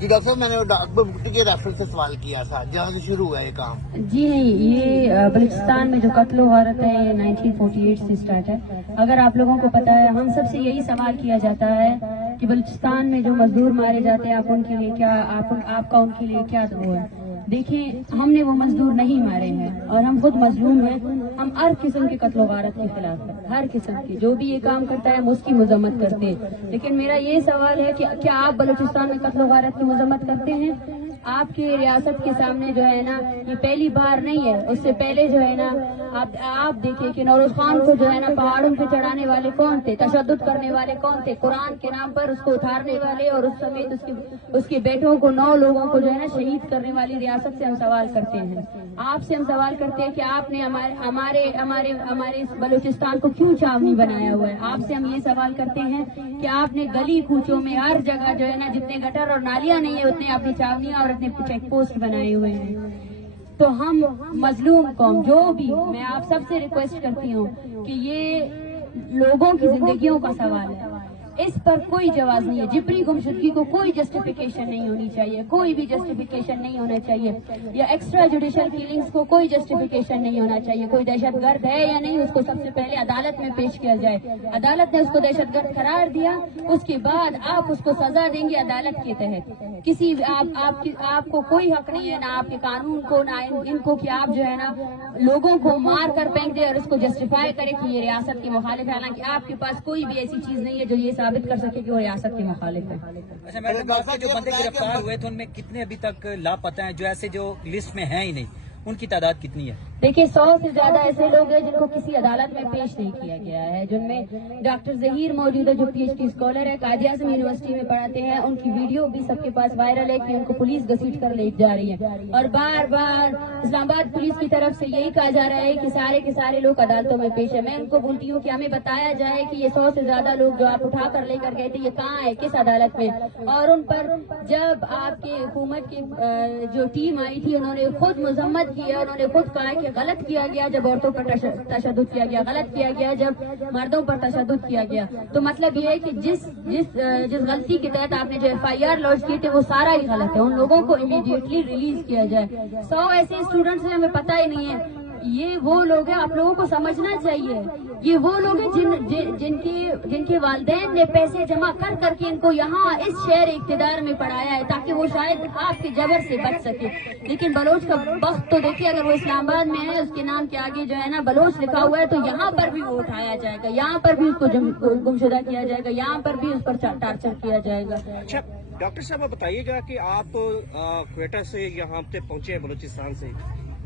جی doctor صاحب، میں نے اکبر بھٹو کے ریفرنس سے سوال کیا تھا جہاں سے شروع ہوا یہ کام. جی نہیں، یہ بلوچستان میں جو قتل و غارت ہے یہ 1948 سے سٹارٹ ہے. اگر آپ لوگوں کو پتا ہے، ہم سب سے یہی سوال کیا جاتا ہے کہ بلوچستان میں جو مزدور مارے جاتے ہیں آپ ان کے لیے کیا آپ کا ان کے لیے کیا وہ ہے. دیکھیں، ہم نے وہ مزدور نہیں مارے ہیں اور ہم خود مظلوم ہیں. ہم ہر قسم کے قتل و غارت کے خلاف ہیں، ہر قسم کی. جو بھی یہ کام کرتا ہے ہم اس کی مذمت کرتے ہیں. لیکن میرا یہ سوال ہے کہ کیا آپ بلوچستان میں قتل و غارت کی مذمت کرتے ہیں؟ آپ کی ریاست کے سامنے جو ہے نا، یہ پہلی بار نہیں ہے. اس سے پہلے جو ہے نا آپ دیکھیں کہ نوروز خان کو جو ہے نا پہاڑوں پہ چڑھانے والے کون تھے، تشدد کرنے والے کون تھے، قرآن کے نام پر اس کو اتارنے والے اور اس سمیت اس کے بیٹوں کو 9 لوگوں کو جو ہے نا شہید کرنے والی ریاست سے ہم سوال کرتے ہیں. آپ سے ہم سوال کرتے ہیں کہ آپ نے ہمارے اس بلوچستان کو کیوں چھاونی بنایا ہوا ہے. آپ سے ہم یہ سوال کرتے ہیں کہ آپ نے گلی کوچوں میں ہر جگہ جو ہے نا جتنے گٹر اور نالیاں نہیں ہیں اتنے اپنی چھاونیاں اور اپنے چیک پوسٹ بنائے ہوئے ہیں. تو ہم مظلوم قوم جو بھی، میں آپ سب سے ریکویسٹ کرتی ہوں کہ یہ لوگوں کی زندگیوں کا سوال ہے، اس پر کوئی جواز نہیں ہے. جبری گمشدگی کو کوئی جسٹیفیکیشن نہیں ہونی چاہیے، کوئی بھی جسٹیفیکیشن نہیں ہونا چاہیے. یا ایکسٹرا جوڈیشل کلنگز کو کوئی جسٹیفیکیشن نہیں ہونا چاہیے. کوئی دہشت گرد ہے یا نہیں، اس کو سب سے پہلے عدالت میں پیش کیا جائے. عدالت نے اس کو دہشت گرد قرار دیا، اس کے بعد آپ اس کو سزا دیں گے عدالت کے تحت. آپ کو کوئی حق نہیں ہے، نہ آپ کے قانون کو، نہ ان کو، کہ آپ جو ہے نا لوگوں کو مار کر پھینک دے اور اس کو جسٹیفائی کرے کہ یہ ریاست کے مخالف ہے. حالانکہ آپ کے پاس کوئی بھی ایسی چیز نہیں ہے جو یہ ثابت کر سکے کہ وہ ریاست کے مخالف ہے. اچھا میڈم، آپ کے جو بندے گرفتار ہوئے تھے ان میں کتنے ابھی تک لاپتہ ہیں، جو ایسے جو لسٹ میں ہیں ہی نہیں، ان کی تعداد کتنی ہے؟ دیکھیے، 100 سے زیادہ ایسے لوگ ہیں جن کو کسی عدالت میں پیش نہیں کیا گیا ہے، جن میں ڈاکٹر ظہیر موجود ہے جو PhD اسکالر ہے، قائد اعظم یونیورسٹی میں پڑھاتے ہیں. ان کی ویڈیو بھی سب کے پاس وائرل ہے کہ ان کو پولیس گھسیٹ کر لے جا رہی ہے. اور بار بار اسلام آباد پولیس کی طرف سے یہی کہا جا رہا ہے کہ سارے کے سارے لوگ عدالتوں میں پیش ہے. میں ان کو بولتی ہوں کہ ہمیں بتایا جائے کہ یہ 100 سے زیادہ لوگ جو آپ اٹھا کر لے کر گئے تھے یہ کہاں ہے، کس عدالت میں. اور ان پر جب آپ کے حکومت کی جو ٹیم آئی تھی انہوں نے خود مذمت کی، انہوں نے خود کہا کہ غلط کیا گیا جب عورتوں پر تشدد کیا گیا، غلط کیا گیا جب مردوں پر تشدد کیا گیا. تو مطلب یہ ہے کہ جس غلطی کے تحت آپ نے جو FIR لانچ کی تھی وہ سارا ہی غلط ہے. ان لوگوں کو امیڈیٹلی ریلیز کیا جائے. 100 ایسے اسٹوڈنٹس ہیں، ہمیں پتہ ہی نہیں ہے. یہ وہ لوگ ہیں، آپ لوگوں کو سمجھنا چاہیے، یہ وہ لوگ ہیں جن کے والدین نے پیسے جمع کر کر کے ان کو یہاں اس شہر اقتدار میں پڑھایا ہے تاکہ وہ شاید آپ کے جبر سے بچ سکے. لیکن بلوچ کا وقت تو دیکھیے، اگر وہ اسلام آباد میں ہے، اس کے نام کے آگے جو ہے نا بلوچ لکھا ہوا ہے، تو یہاں پر بھی وہ اٹھایا جائے گا، یہاں پر بھی اس کو گمشدہ کیا جائے گا، یہاں پر بھی اس پر ٹارچر کیا جائے گا. اچھا ڈاکٹر صاحب، آپ بتائیے گا کہ آپ کوئٹہ سے یہاں پہ پہنچے ہیں بلوچستان سے،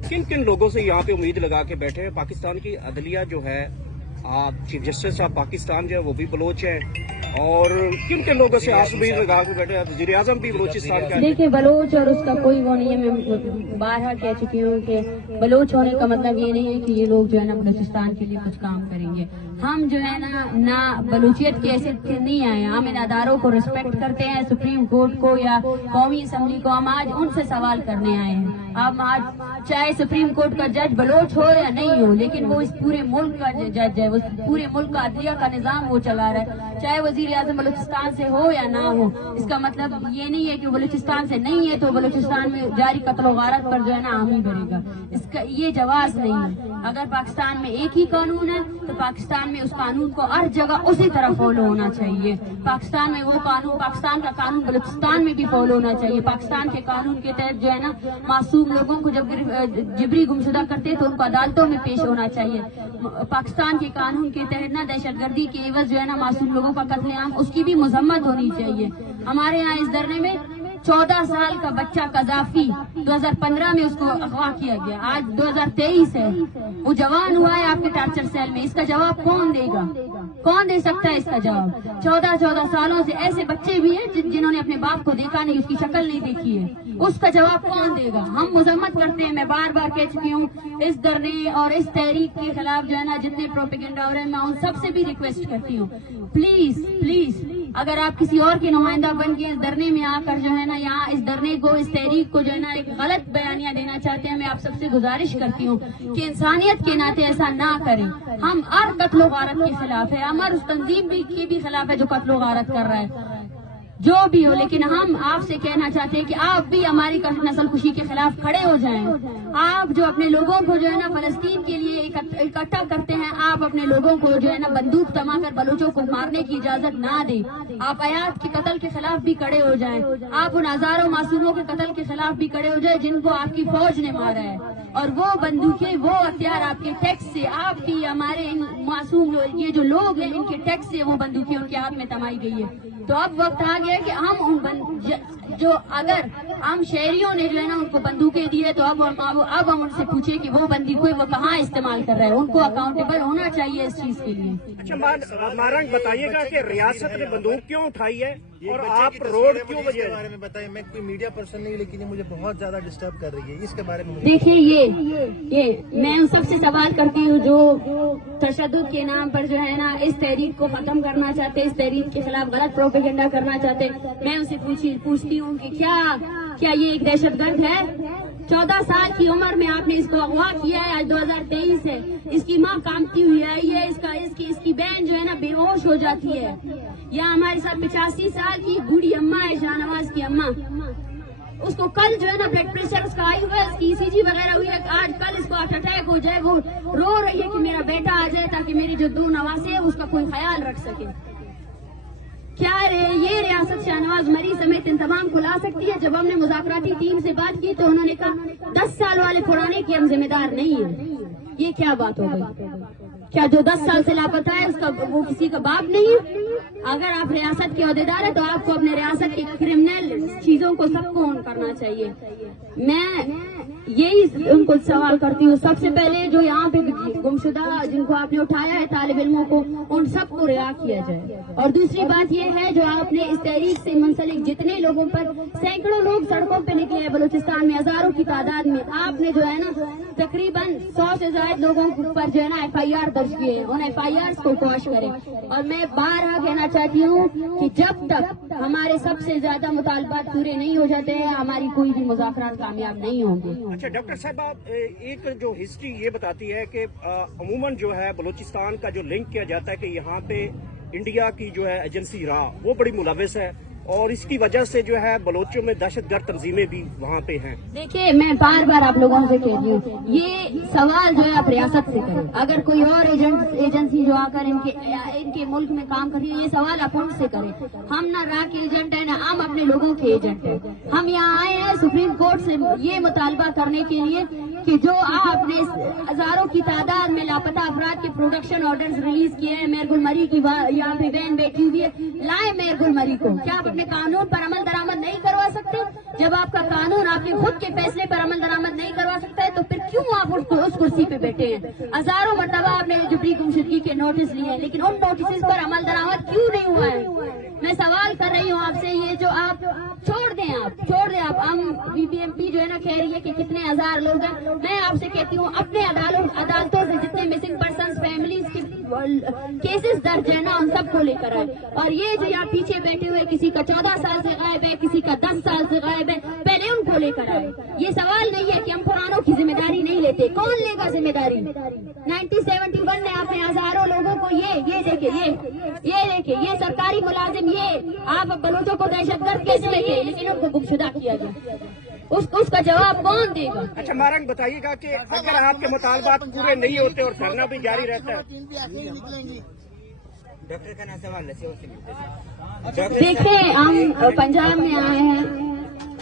کن کن لوگوں سے یہاں پہ امید لگا کے بیٹھے ہیں؟ پاکستان کی عدلیہ جو ہے، چیف جسٹس آف پاکستان جو ہے وہ بھی بلوچ ہے، اور کن کن لوگوں سے آپ امید لگا کے بیٹھے ہیں؟ وزیر اعظم بھی بلوچستان کا. دیکھیے، بلوچ اور اس کا کوئی وہ نہیں ہے. میں بارہا کہہ چکی ہوں کہ بلوچ ہونے کا مطلب یہ نہیں ہے کہ یہ لوگ جو ہے نا بلوچستان کے لیے کچھ کام کریں گے. ہم جو ہے نہ بلوچیت کے ایسے نہیں آئے ہیں. ہم ان اداروں کو رسپیکٹ کرتے ہیں، سپریم کورٹ کو یا قومی اسمبلی کو. ہم آج ان سے سوال کرنے آئے ہیں. ہم آج چاہے سپریم کورٹ کا جج بلوچ ہو یا نہیں ہو، لیکن وہ اس پورے ملک کا جج ہے، وہ پورے ملک کا عدلیہ کا نظام وہ چلا رہا ہے. چاہے وزیر اعظم بلوچستان سے ہو یا نہ ہو، اس کا مطلب یہ نہیں ہے کہ بلوچستان سے نہیں ہے تو بلوچستان میں جاری قتل و غارت پر جو ہے نا عام ہی بھرے گا. اس کا یہ جواز نہیں ہے. اگر پاکستان میں ایک ہی قانون ہے تو پاکستان میں اس قانون کو ہر جگہ اسی طرح فالو ہونا چاہیے. پاکستان میں وہ قانون، پاکستان کا قانون بلوچستان میں بھی فالو ہونا چاہیے. پاکستان کے قانون کے تحت جو ہے نا معصوم لوگوں کو جب جبری گمشدہ کرتے تو ان کو عدالتوں میں پیش ہونا چاہیے. پاکستان کے قانون کے تحت نا دہشت گردی کے عوض جو ہے نا معصوم لوگوں کا قتل عام، اس کی بھی مذمت ہونی چاہیے. ہمارے یہاں اس دھرنے میں 14 سال کا بچہ قذافی 2015 میں اس کو اغوا کیا گیا. آج 2023 ہے، وہ جوان ہوا ہے آپ کے ٹارچر سیل میں. اس کا جواب کون دے گا؟ کون دے سکتا ہے اس کا جواب؟ 14 سالوں سے ایسے بچے بھی ہیں جنہوں نے اپنے باپ کو دیکھا نہیں، اس کی شکل نہیں دیکھی ہے. اس کا جواب کون دے گا؟ ہم مذمت کرتے ہیں. میں بار بار کہہ چکی ہوں، اس دھرنے اور اس تحریک کے خلاف جو ہے نا جتنے پروپیگنڈا ہو رہے ہیں، میں ان سب سے بھی ریکویسٹ کرتی ہوں، پلیز اگر آپ کسی اور کے نمائندہ بن کے اس دھرنے میں آ کر جو ہے نا یہاں اس دھرنے کو، اس تحریک کو جو ہے نا ایک غلط بیانیہ دینا چاہتے ہیں، میں آپ سب سے گزارش کرتی ہوں کہ انسانیت کے ناطے ایسا نہ کریں. ہم ہر قتل و غارت کے خلاف ہے، ہم ہر اس تنظیم کے بھی خلاف ہے جو قتل و غارت کر رہا ہے. जो भी हो, लेकिन हम आपसे कहना चाहते हैं कि आप भी हमारी नस्ल कुशी के खिलाफ खड़े हो जाएं। आप जो अपने लोगों को जो है ना फलस्तीन के लिए इकट्ठा करते हैं, आप अपने लोगों को जो है ना बंदूक थमाकर बलूचों को मारने की इजाजत ना दें। आप आयात के कत्ल के खिलाफ भी खड़े हो जाएं। आप उन हजारों मासूमों के कत्ल के खिलाफ भी खड़े हो जाएं जिनको आपकी फौज ने मारा है, और वो बंदूकें, वो हथियार आपके टैक्स से, आपकी हमारे इन मासूम ये जो लोग हैं इनके टैक्स से वो बंदूकें उनके हाथ में थमाई गई है। तो अब वक्त आ गया कि हम जो अगर हम शहरियों ने जो है ना उनको बंदूकें दी है, तो अब हम उनसे पूछे कि वो बंदूकें वो कहाँ इस्तेमाल कर रहे हैं। उनको अकाउंटेबल होना चाहिए इस चीज के लिए। अच्छा मारंग, बताइएगा कि रियासत ने बंदूक क्यों उठाई है और आप रोड क्यों बजे? इसके बारे में बताइए। मैं कोई मीडिया पर्सन नहीं, लेकिन ये मुझे बहुत ज्यादा डिस्टर्ब कर रही है। इसके बारे में देखिए, ये मैं उन सबसे सवाल करती हूँ जो तशद्दुद के नाम पर जो है ना इस तहरीक को खत्म करना चाहते, इस तहरीक के खिलाफ गलत प्रोपेगेंडा करना चाहते। मैं उनसे पूछती हूँ कि क्या ये एक दहशतगर्द है? 14 साल की उम्र में आपने इसको अगवा किया है। आज 2023 है, इसकी माँ कामती हुई है, ये इसकी बहन जो है ना बेहोश हो जाती है। यहाँ हमारे साथ 85 साल की बूढ़ी अम्मा है, शाहनवाज की अम्मा, उसको कल जो है ना ब्लड प्रेशर उसका आई हुआ है, उसकी ECG वगैरह हुई है, आज कल इसको हार्ट अटैक हो जाए। वो रो रही है कि मेरा बेटा आ जाए ताकि मेरी जो 2 नवासे है उसका कोई ख्याल रख सके। क्या ये रियासत शाहनवाज मरी समेत इन तमाम को ला सकती है? जब हमने मुज़ाकराती टीम से बात की तो उन्होंने कहा 10 साल वाले पुराने के हम जिम्मेदार नहीं है। ये क्या बात हो गई? क्या जो 10 साल से लापता है उसका वो किसी का बाप नहीं है? अगर आप रियासत के अहदेदार है तो आपको अपने रियासत की क्रिमिनल चीजों को सबको ऑन करना चाहिए। मैं यही उनको सवाल करती हूँ, सबसे पहले जो यहाँ पे गुमशुदा जिनको आपने उठाया है तालिब इल्मों को, उन सबको रिहा किया जाए। और दूसरी बात यह है जो आपने इस तहरीक से मुंसलिक जितने लोगों पर, सैकड़ों लोग सड़कों पे निकले हैं बलूचिस्तान में हजारों की तादाद में, आपने जो है ना तकरीबन 100 से ज्यादा लोगों पर जो है ना FIR दर्ज किए हैं। उन FIR को क्वाश करें। और मैं बारहा कहना चाहती हूँ कि जब तक हमारे सबसे ज्यादा मुतालबात पूरे नहीं हो जाते हैं हमारी कोई भी मुज़ाकरात कामयाब नहीं होंगे। अच्छा डॉक्टर साहब, आप एक जो हिस्ट्री ये बताती है कि अमूमन जो है बलूचिस्तान का जो लिंक किया जाता है कि यहाँ पे इंडिया की जो है एजेंसी रहा वो बड़ी मुलविस है, और इसकी वजह से जो है बलोचों में दहशतगर्द तंजीमें भी वहाँ पे हैं। देखिए, मैं बार बार आप लोगों से कहती हूँ, ये सवाल जो है आप रियासत से करें। अगर कोई और एजेंसी जो आकर इनके मुल्क में काम कर रही है, ये सवाल आप उनसे करें। हम ना रा के एजेंट है, ना हम अपने लोगों के एजेंट है। हम यहाँ आए हैं सुप्रीम कोर्ट से ये मुतालबा करने के लिए कि जो आपने हजारों की तादाद में लापता अफराद के प्रोडक्शन ऑर्डर्स रिलीज किए हैं, मेयर गुलमरी की यहाँ पे बहन बैठी हुई है, लाए मेयर गुलमरी को। क्या आप अपने कानून पर अमल दरामद नहीं करवा सकते? जब आपका कानून आपके खुद के फैसले पर अमल दरामद नहीं करवा सकता है तो फिर क्यों आप उस कुर्सी पे बैठे हैं? हजारों मरतबा आपने जबरी गुमशुदगी के नोटिस लिए हैं, लेकिन उन नोटिस पर अमल दरामद क्यों नहीं हुआ है? मैं सवाल कर रही हूँ आपसे, ये जो आप छोड़ दें आप हम BBMP जो है ना कह रही है कि कितने हजार लोग हैं। मैं आपसे कहती हूँ अपने अदालतों से जितने मिसिंग पर्सन फैमिलीज के केसेस दर्ज है ना उन सबको लेकर आए। और ये जो यहाँ पीछे बैठे हुए, किसी का 14 साल से गायब है, किसी का 10 साल से गायब है, पहले उनको लेकर आए। ये सवाल नहीं है कि हम पुरानों की जिम्मेदारी नहीं लेते। कौन लेगा जिम्मेदारी? 1971 में आपने हजारों लोगों को ये देखे ये सरकारी मुलाजिम, ये आप बलूचों को दहशतगर्द कैसे लेके, लेकिन उनको गुमशुदा किया गया। उसका जवाब कौन देगा? अच्छा मारंग, बताइएगा कि अगर आपके मुतालबात पूरे नहीं होते और धरना भी जारी रहता है। डॉक्टर का नाम सवाल देखिए, हम पंजाब में आए हैं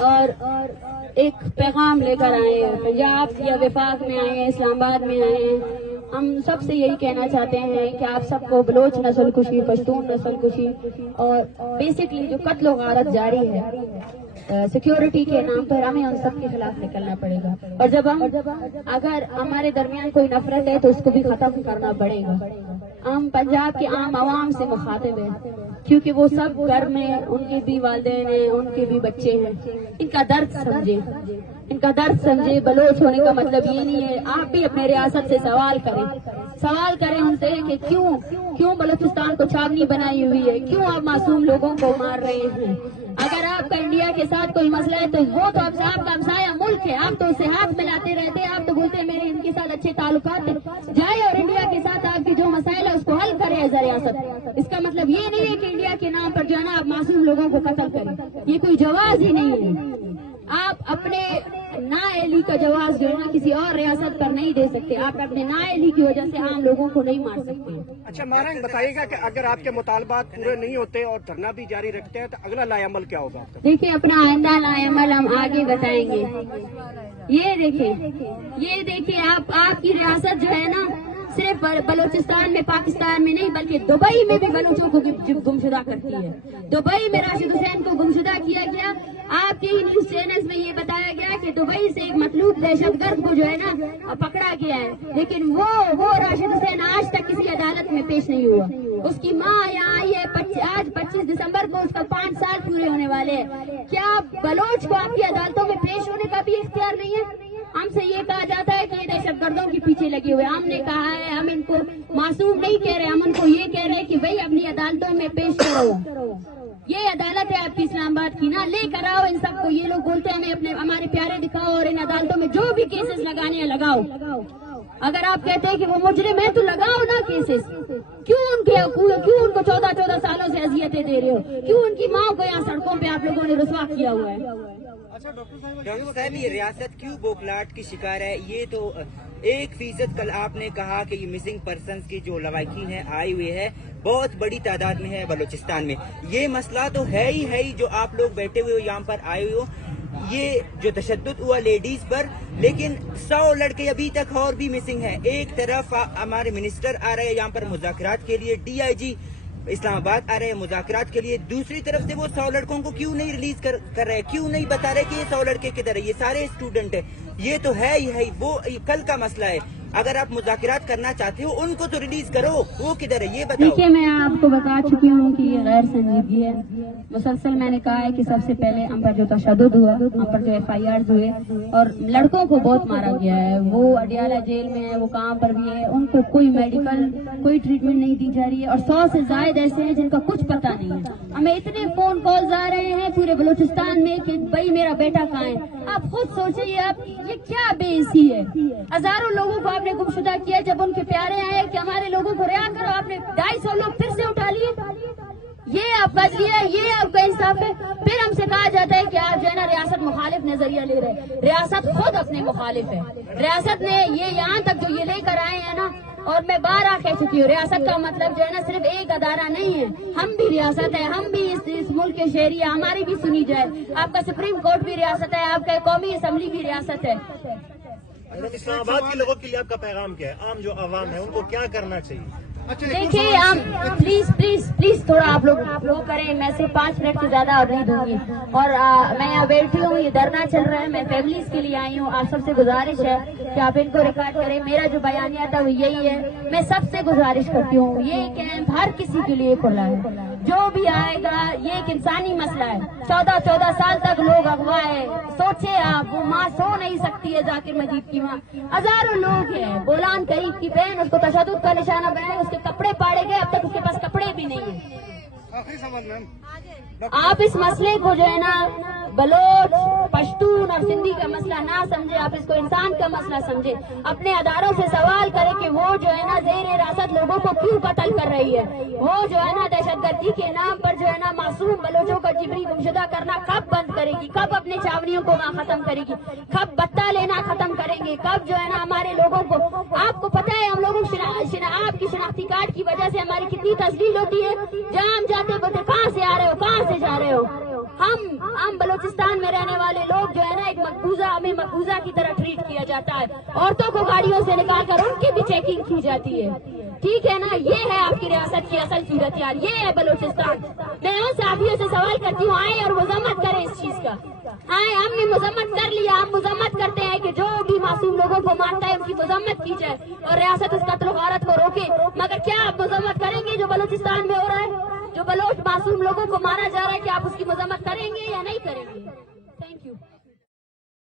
और एक पैगाम लेकर आए हैं। पंजाब या वफाक में आए हैं, इस्लामाबाद में आए हैं। हम सबसे यही कहना चाहते हैं कि आप सबको बलोच नस्ल कुशी, पश्तून नस्ल कुशी और बेसिकली जो कत्ल और गारत जारी है सिक्योरिटी के नाम पर, हमें उन सब के खिलाफ निकलना पड़ेगा। और जब अगर हमारे दरमियान कोई नफरत है तो उसको भी खत्म करना पड़ेगा। हम पंजाब के आम आवाम से मुखातिब हैं क्योंकि वो सब घर में उनके भी वालिदैन हैं, उनके भी बच्चे हैं। इनका दर्द समझे। बलोच होने का मतलब ये नहीं है। आप भी अपने रियासत से सवाल करें उनसे कि क्यों बलूचिस्तान को छावनी बनाई हुई है, क्यों आप मासूम लोगों को मार रहे हैं। अगर आपका इंडिया के साथ कोई मसला है तो वो तो आपका हमसाया मुल्क है, आप तो उससे हाथ मिलाते रहते हैं, आप तो बोलते हैं मेरे इनके साथ अच्छे ताल्लुकात हैं। जाए और इंडिया के साथ आपके जो मसाइल है उसको हल करे एज रियासत। इसका मतलब ये नहीं है कि इंडिया के नाम पर जो है ना आप मासूम लोगों को कत्ल करें, ये कोई जवाज ही नहीं है। आप अपने नाअहली का जवाब जो है ना किसी और रियासत पर नहीं दे सकते। आप अपने नाअहली की वजह से आम लोगों को नहीं मार सकते। अच्छा नारायण, बताइएगा कि अगर आपके मुतालबात पूरे नहीं होते और धरना भी जारी रखते हैं तो अगला लाएअमल क्या होगा? देखिए, अपना आइंदा लाएअमल हम आगे बताएंगे। ये देखिए आपकी रियासत जो है ना सिर्फ बलूचिस्तान में, पाकिस्तान में नहीं बल्कि दुबई में भी बलूचों को गुमशुदा करती है। दुबई में राशिद हुसैन को गुमशुदा किया गया। आपके ही न्यूज चैनल्स में ये बताया गया कि दुबई से एक मतलूब दहशतगर्द को जो है ना पकड़ा गया है, लेकिन वो राशिद हुसैन आज तक किसी अदालत में पेश नहीं हुआ। उसकी माँ यहाँ आई है, आज 25 दिसंबर को उसका 5 साल पूरे होने वाले हैं। क्या बलोच को आपकी अदालतों में पेश होने का भी इख्तियार नहीं है? हमसे ये कहा जाता है कि ये दहशतगर्दों के पीछे लगे हुए। हमने कहा है, हम इनको मासूम नहीं कह रहे, हम उनको ये कह रहे हैं कि भाई अपनी अदालतों में पेश करो। ये अदालत है आपकी इस्लामाबाद की, ना लेकर आओ इन सबको। ये लोग बोलते हैं हमें हमारे प्यारे दिखाओ और इन अदालतों में जो भी केसेस लगाने हैं लगाओ। अगर आप कहते हैं कि वो मुजरिम है तो लगाओ ना केसेस। क्यों उनको 14 सालों से अजियतें दे रहे हो? क्यों उनकी माँ को यहाँ सड़कों पे आप लोगों ने रुसवा किया हुआ है? डॉक्टर साहब, ये रियासत क्यों बौखलाहट की शिकार है? ये तो 1% कल आपने कहा कि ये मिसिंग पर्संस की जो लवाकिन है आई हुई है बहुत बड़ी तादाद में है बलूचिस्तान में। ये मसला तो है ही जो आप लोग बैठे हुए हो यहाँ पर आए हुए हो, ये जो तशद्दुद हुआ लेडीज पर, लेकिन 100 लड़के अभी तक और भी मिसिंग हैं। एक तरफ हमारे मिनिस्टर आ रहे हैं यहाँ पर मुज़ाकरात के लिए, DIG इस्लामाबाद आ रहे हैं मुज़ाकरात के लिए, दूसरी तरफ से वो 100 लड़कों को क्यों नहीं रिलीज कर रहे, क्यों नहीं बता रहे कि ये 100 लड़के किधर है? ये सारे स्टूडेंट है, ये तो है ही वो कल का मसला है। अगर आप मुज़ाकरात करना चाहते हो उनको तो रिलीज करो, वो किधर है ये बताओ। देखिए, मैं आपको बता चुकी हूँ कि ये गैर संजीदगी है। मुसलसल मैंने कहा है कि सबसे पहले हम पर जो तशद्दुद हुआ, हम पर जो FIRs हुए और लड़कों को बहुत मारा गया है, वो अडियाला जेल में है, वो कहाँ पर भी है, उनको कोई मेडिकल कोई ट्रीटमेंट नहीं दी जा रही है। और 100 से ज्यादा ऐसे हैं जिनका कुछ पता नहीं है। हमें इतने फोन कॉल्स आ रहे हैं पूरे बलूचिस्तान में कि भाई मेरा बेटा कहाँ है। आप खुद सोचिए, आप ये क्या बेइज्जती है। हजारों लोगों को आपने गुमशुदा किया। जब उनके प्यारे आए कि हमारे लोगों को रिहा करो, आपने 250 लोग फिर से उठा लिए। ये आपका असली है, ये आपका इंसाफ है। फिर हमसे कहा जाता है कि आप जो है ना रियासत मुखालिफ नजरिया ले रहे हैं। रियासत खुद अपने मुखालिफ है। रियासत ने ये यहाँ तक जो ये लेकर आए हैं ना, और मैं बार कह चुकी हूँ, रियासत का मतलब जो है ना सिर्फ एक अदारा नहीं है, हम भी रियासत है, हम भी इस मुल्क के शहरी है, हमारी भी सुनी जाए। आपका सुप्रीम कोर्ट भी रियासत है, आपका कौमी असम्बली भी रियासत है। इस्लामाबाद के लोगों के लिए आपका पैगाम क्या है? आम जो आवाम है उनको क्या करना चाहिए? देखिए, हम प्लीज थोड़ा आप लोग करें। मैं सिर्फ 5 मिनट से ज्यादा और नहीं दूंगी। और मैं यहाँ बैठी हूँ, ये धरना चल रहा है, मैं फैमिलीज के लिए आई हूँ। आप सबसे गुजारिश है कि आप इनको रिकॉर्ड करें। मेरा जो बयानिया था वो यही है। मैं सबसे गुजारिश करती हूँ, ये कैंप हर किसी के लिए खुला है, जो भी आएगा। ये एक इंसानी मसला है। 14 साल तक लोग अगवा है। सोचे आप, वो माँ सो नहीं सकती है, जाकिर मजीद की माँ। हजारों लोग हैं। बोलान करीब की बहन, उसको तशद्दुद का निशाना बनाए, उसके कपड़े पाड़े गए, अब तक उसके पास कपड़े भी नहीं है। आप इस मसले को जो है ना बलोच, पश्तून और सिंधी का मसला ना समझे, आप इसको इंसान का मसला समझे। अपने अदारों से सवाल करें कि वो जो है ना ज़ेर हिरासत लोगों को क्यों कत्ल कर रही है। वो जो है ना दहशतगर्दी के नाम पर जो है ना मासूम बलोचों का जिबरी गुमशुदा करना कब बंद करेगी? कब अपने छावनियों को वहाँ खत्म करेगी? कब बत्ता लेना खत्म करेंगे? कब जो है ना हमारे लोगों को, आपको पता है हम लोगों आपकी शिनाख्ती कार्ड की वजह से हमारी कितनी तस्लील होती है। जहाँ हम जाते बोलते कहाँ से आ रहे हो, कहाँ से जा रहे हो। हम बलूचिस्तान में रहने वाले लोग जो है ना एक मकबूजा, हमें मकबूजा की तरह ट्रीट किया जाता है। औरतों को गाड़ियों से निकालकर उनकी भी चेकिंग की जाती है। ठीक है ना, ये है आपकी रियासत की असल सूरत यार, ये है बलूचिस्तान। मैं उन साथियों से सवाल करती हूँ, आए और मजम्मत करें इस चीज का। आए, हमने मजम्मत कर लिया, हम मजम्मत करते हैं कि जो भी मासूम लोगों को मारता है उनकी मजम्मत की जाए और रियासत उस कत्ल गारत को रोके। मगर क्या आप मजम्मत करेंगे जो बलूचिस्तान में हो रहा है, जो बलोच मासूम लोगों को मारा जा रहा है? क्या आप उसकी मजम्मत करेंगे या नहीं करेंगे?